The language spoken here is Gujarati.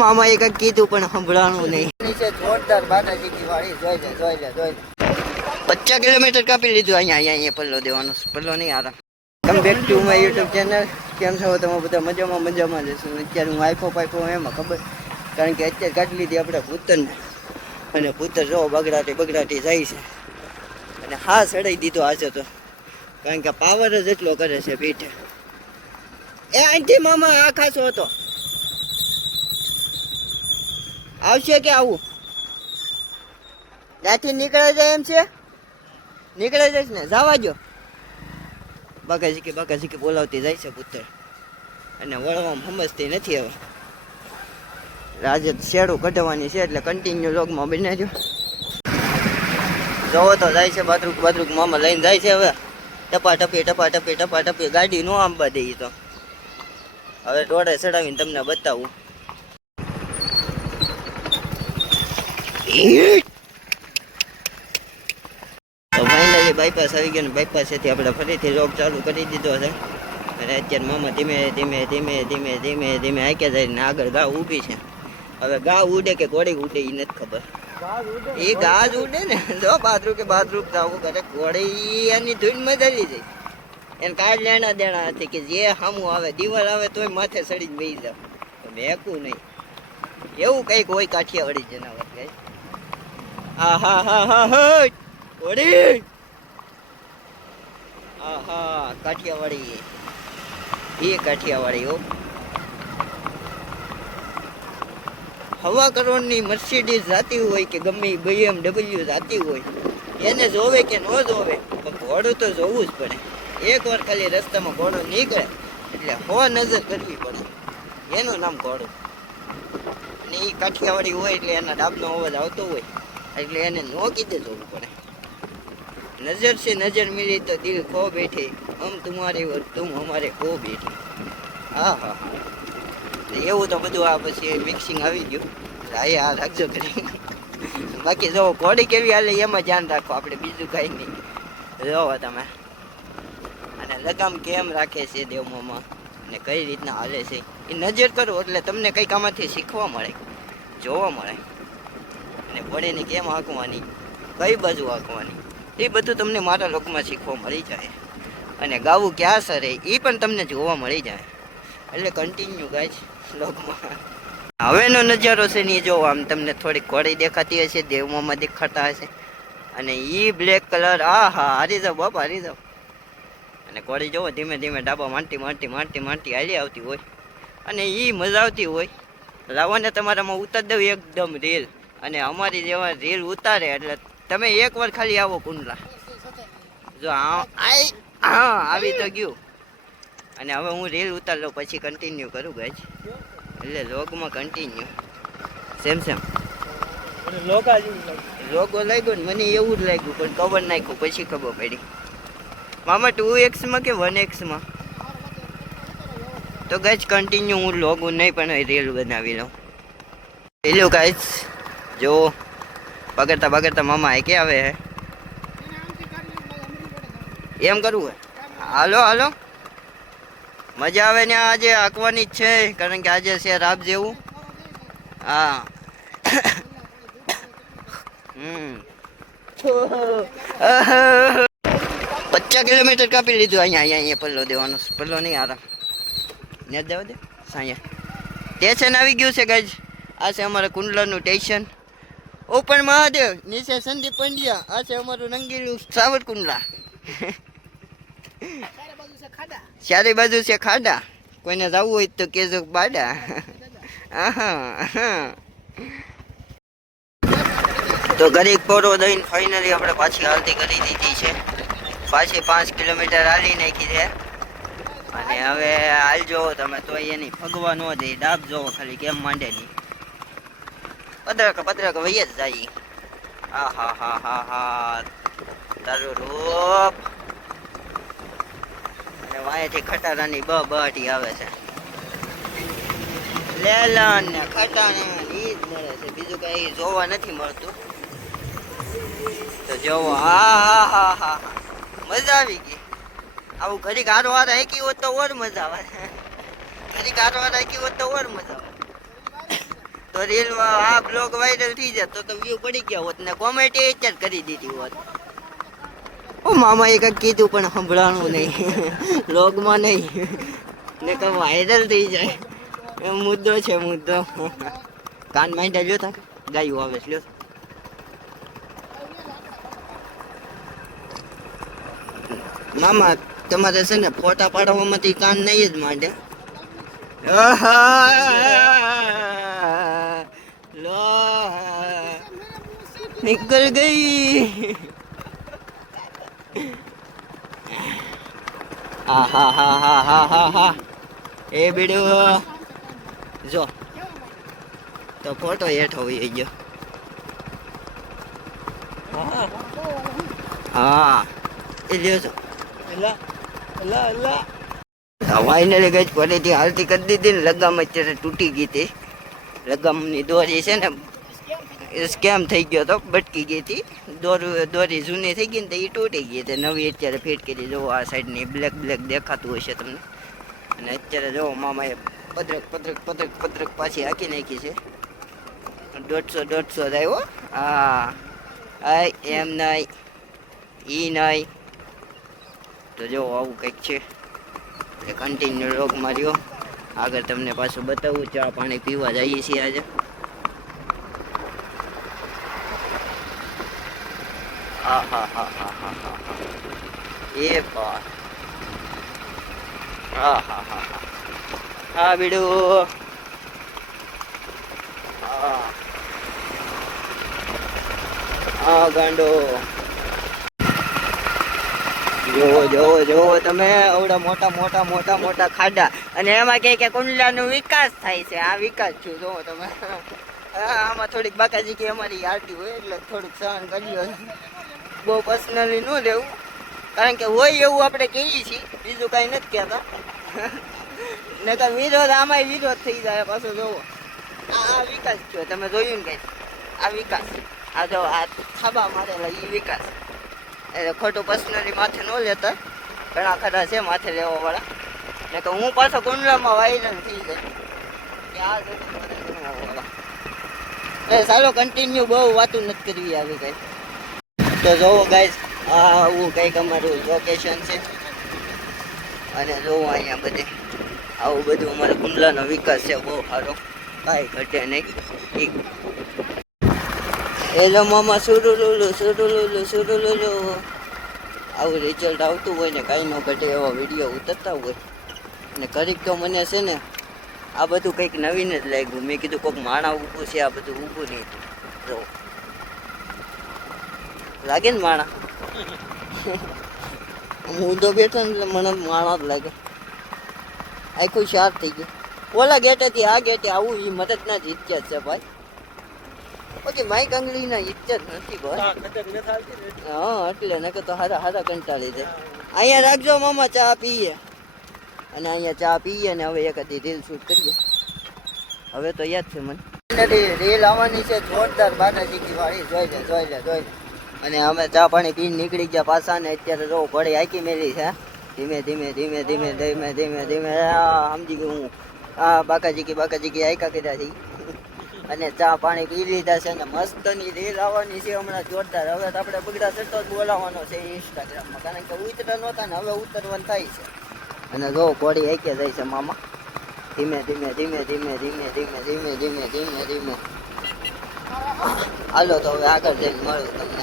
મામા એક કીધું પણ સંભળાણું નહીં. નીચે જોરદાર બાટાજી વાળી જોઈ લે 50 કિલોમીટર કાપી લીધું. અહીંયા પલ્લો દેવાનો, પલ્લો નહીં આરામ. Come back to my YouTube channel. કેમ છો તમે બધા? મજામાં જશો. અત્યારે હું આઈફો એમાં ખબર, કારણ કે અત્યારે કાઢી લીધી આપણે ભૂતરને, અને ભૂતર જો બગડાટી જાય છે. અને હા સડાઈ દીધો આજે તો, કારણ કે પાવર જ એટલો કરે છે પીઠે. એ આંટી મામા આ ખાસો હતો, આવશે કે આવું? ત્યાંથી નીકળે જાય એમ છે, નીકળે જાય ને, જવા દો. બાકાજી બોલાવતી જાય છે પુત્ર, અને વળવામાં સમજતી નથી. હવે આજે શેડું કઢવાની છે એટલે કન્ટિન્યુ લોગમાં બનાવજો. જોવો તો જાય છે બાદરૂક મામા લઈને જાય છે. હવે ટપા ટપી ગાડી નો આંબા દે. તો હવે ટોળે ચડાવીને તમને બતાવું. તો ફાઇનલી બાયપાસ આવી ગયો ને બાયપાસેથી આપણે ફરીથી લોક ચાલુ કરી દીધો છે. અને અત્યારે મામા ધીમે આંકે જાય ને આગળ ગા ઊભી છે. હવે ગા ઉડે કે ઘોડી ઉડે એ નથી ખબર. એ ગા જ ઉડે ને, જો બાદરૂક જવું કરે. ઘોડી એની ધૂનમાં ચાલી જાય, એને કાંઈ લેણા દેણા હતી કે જે સામું આવે દિવાલ આવે તોય માથે સડીને બેસી જાવ. મેકું નહીં, એવું કંઈક હોય કાઠિયાવાડી જનાવર. કઈ હા ઘોડી, કાઠિયાવાડી, એ કાઠિયાવાડી હો. હવા કરોડની મર્સિડીઝ જાતી હોય કે ગમે BMW જાતી હોય, એને જોવે કે ન જોવે, પણ ઘોડું તો જોવું જ પડે. એકવાર ખાલી રસ્તામાં ઘોડો નીકળે એટલે નજર કરવી પડે. એનું નામ ઘોડું. અને એ કાઠિયાવાડી હોય એટલે એના ડાબનો અવાજ આવતો હોય એટલે એને નો કીધે જોવું પડે. નજર से नजर मिली तो दिल खो बैठे, हम तुम्हारे और तुम हमारे खो बैठे. હા એવું તો બધું આ પછી મિક્સિંગ આવી ગયું. આ રાખજો કરી. બાકી જો ઘોડી કેવી હાલે એમાં ધ્યાન રાખો આપણે, બીજું કઈ નહીં. જોવો તમે, અને લગામ કેમ રાખે છે દેવમામા, અને કઈ રીતના હાલે છે એ નજર કરો એટલે તમને કંઈક આમાંથી શીખવા મળે, જોવા મળે. અને ઘોડીને કેમ હાંકવાની, કઈ બાજુ હાંકવાની, એ બધું તમને મારા લોકમાં શીખવા મળી જાય. અને ગાવું ક્યાં સરે એ પણ તમને જોવા મળી જાય. એટલે કન્ટિન્યુ ગાય છે લોકમાં. હવેનો નજારો છે ને જો આમ તમને થોડીક ઘોડી દેખાતી હશે, દેવમામા દેખાતા હશે. અને એ બ્લેક કલર, હારી જાવ બાપા, હારી જાવ. અને ઘોડી જોવો ધીમે ડાબા માંટી હાલી આવતી હોય. અને એ મજા આવતી હોય. લાવવાને તમારામાં ઉતાર દઉં એકદમ રીલ, અને અમારી જેવા રીલ ઉતારે એટલે તમે એકવાર ખાલી આવો કુંડલા. જો આવી તો ગયું. અને હવે હું રીલ ઉતાર લઉં પછી કન્ટિન્યુ કરું ગાઈસ. એટલે લોગમાં કન્ટિન્યુ સેમ લોગો લાગ્યો ને મને એવું જ લાગ્યું, પણ કવર નાખ્યું પછી ખબર પડી. મામા 2x માં કે 1x માં? તો ગાઈસ કન્ટિન્યુ હું લોગો નહીં પણ રીલ બનાવી લઉં. હેલો ગાઈસ, જો બગડતા મામા કે આવે હે એમ કરવું હે. હાલો મજા આવે ને. આજે આંકવાની જ છે કારણ કે આજે છે રાબ જેવું. હા 50 કિલોમીટર કાપી લીધું. અહીંયા પલ્લો દેવાનો, પલ્લો નહીં આરામ ને જવા દે. સ્ટેશન આવી ગયું છે ગાઈસ. આ છે અમારા કુંડલાનું સ્ટેશન. ઓપન મહાદેવ, નીચે સંદીપ પંડ્યા. આ છે અમારું રંગીલું સાવરકુંડલા. ચારે બાજુ છે ખાડા. કોઈને જવું હોય તો કેજો બાડા. તો ઘડીક પોરો દઈને ફાઇનલી આપણે પાછી હાલતી કરી દીધી છે. પાછી 5 કિલોમીટર હાલી નાખી છે. અને હવે હાલ જોવો તમે તો એની ભગવા ન દે. ડાબ જોવો ખાલી કેમ માંડે નહીં. પદરક વહી જ જાય. હા તારું રૂપ. અને વાંયથી ખટારાની બહાટી આવે છે. લેલન ને ખટારા ઈ જ મળે છે, બીજું કઈ જોવા નથી મળતું. તો જોવો, હા મજા આવી ગઈ. આવું ઘડી ગારો વાર હાકી હોત તો ઓર મજા આવે. ઘડી ગારો વાર હાકી હોત તો ઓર મજા આવે. તો રીલ આ બ્લોગ વાયરલ થઈ જાય તો વ્યૂ પડી ગયા હોત ને કોમેન્ટ એ જ કરી દીધી હોત. ઓ મામા એ કંઈક કીધું પણ સંભળાણું નહીં બ્લોગમાં નહીં ને કંઈ વાયરલ થઈ જાય એ મુદ્દો છે મુદ્દો. કાન માંડ્યા લ્યો તા ગાયું આવે લ્યો. મામા તમારે છે ને ફોટા પાડવામાંથી કાન નહીં જ માંડે. લો નિકલ ગઈ. હા હા હા હા હા હા હા એ બીડું જો તો ફોટો હેઠો હોઈ ગયો. હા એ લ્યો છો. ફાઇનલી ગઈ ક્વોલિટી હાલતી કરી દીધી ને લગામ અત્યારે તૂટી ગઈ હતી. લગામની દોરી છે ને સ્કેમ થઈ ગયો તો બટકી ગઈ હતી. દોરી જૂની થઈ ગઈ ને તો એ તૂટી ગઈ હતી. નવી અત્યારે ફિટ કરી. જુઓ આ સાઈડની બ્લેક બ્લેક દેખાતું હશે તમને. અને અત્યારે જુઓ મામાએ પદરક પાછી હાંકી નાખી છે. 150 આવ્યો. હા એમ નહીં ઈ નહીં તો જો આવું કંઈક છે. એટલે કન્ટિન્યુ રોગ માર્યો. આગળ તમને પાછું બતાવું. ચા પાણી પીવા જઈએ છીએ આજે. હા હા હા હા હા હા હા એ બા હા હા હા હા હા બીડું હા હા ગાંડો જોવો જોવો જોવો તમે આવડા મોટા મોટા મોટા મોટા ખાડા અને એમાં કે કુંડલાનો વિકાસ થાય છે. આ વિકાસ છું જોવો તમે. આમાં થોડીક બાકાજી કે અમારી આરતી હોય એટલે થોડુંક સહન કરી લો. બહુ પર્સનલી ન લેવું કારણ કે હોય એવું આપણે કહીએ છીએ. બીજું કાંઈ નથી કહેતા. ને તો વિરોધ આમાંય વિરોધ થઈ જાય પાછો જોવો. આ વિકાસ થયો તમે જોયું ને કઈ. આ વિકાસ આ જો આ થાબા મારેલા એ વિકાસ. એટલે ખોટું પર્સનલી માથે ન લેતા. ઘણા ખરા છે માથે લેવા વાળા. ને તો હું પાછો કુંડલામાં વાયરલ થઈ જાય કે આ ચાલો કન્ટિન્યુ બહુ વાતું નથી કરવી આવી કઈ. તો જોવો ગાઈસ આવું કંઈક અમારું લોકેશન છે. અને જોવો અહીંયા બધે આવું બધું અમારા કુંડલાનો વિકાસ છે બહુ સારો. કાંઈ ઘટે નહીં. એલો મામા સુરુલુલુ સુરુલુલુ સુરુલુલુ આવું રિઝલ્ટ આવતું હોય ને કાંઈ ન ઘટે એવા વિડીયો ઉતરતા હોય. અને ઘડીક તો મને છે ને આ બધું કંઈક નવીન જ લાગ્યું. મેં કીધું કોઈક માણા ઊભું છે. આ બધું ઊભું નહીં જો લાગે ને માણા. હું તો બેઠો ને એટલે મને માણા જ લાગે. આખું શાર્પ થઈ ગયું. ઓલા ગેટેથી આ ગેટે આવું એ મદદના જ ઇજ્જત છે ભાઈ. પછી માઈક અંગલીના ઇજ્જત નથી ભાઈ. હા એટલે નકર તો હારા હારા કંટાળી જાય. અહીંયા રાખજો મામા ચા પીએ. અને અહીંયા ચા પીએ ને હવે એકાદી રીલ શૂટ કરીએ. હવે તો યાદ છે મને રીલ આવવાની છે જોરદાર બાલાજી વાળી. જોઈ લે જોઈ લે જોઈ લે. અને અમે ચા પાણી પીને નીકળી ગયા પાછા ને અત્યારે જો ઘોડી હાકી મેલી છે. ધીમે ધીમે ધીમે ધીમે ધીમે ધીમે ધીમે સમજી ગયું હું. હા બાકાજી હાકા કર્યા છે. અને ચા પાણી પી લીધા છે ને મસ્તની રીલ આવવાની છે હમણાં જોરદાર. હવે તો આપણે બગડા સટ્ટો જ બોલાવવાનો છે ઇન્સ્ટાગ્રામમાં. કારણ કે ઉતરા નહોતા ને હવે ઉતરવાનું થાય છે. અને જો ઘોડી હાકી જાય છે મામા. ધીમે ધીમે ધીમે ધીમે ધીમે ધીમે ધીમે ધીમે ધીમે ધીમે. હાલો તો હવે આગળ જઈને મળું તમને.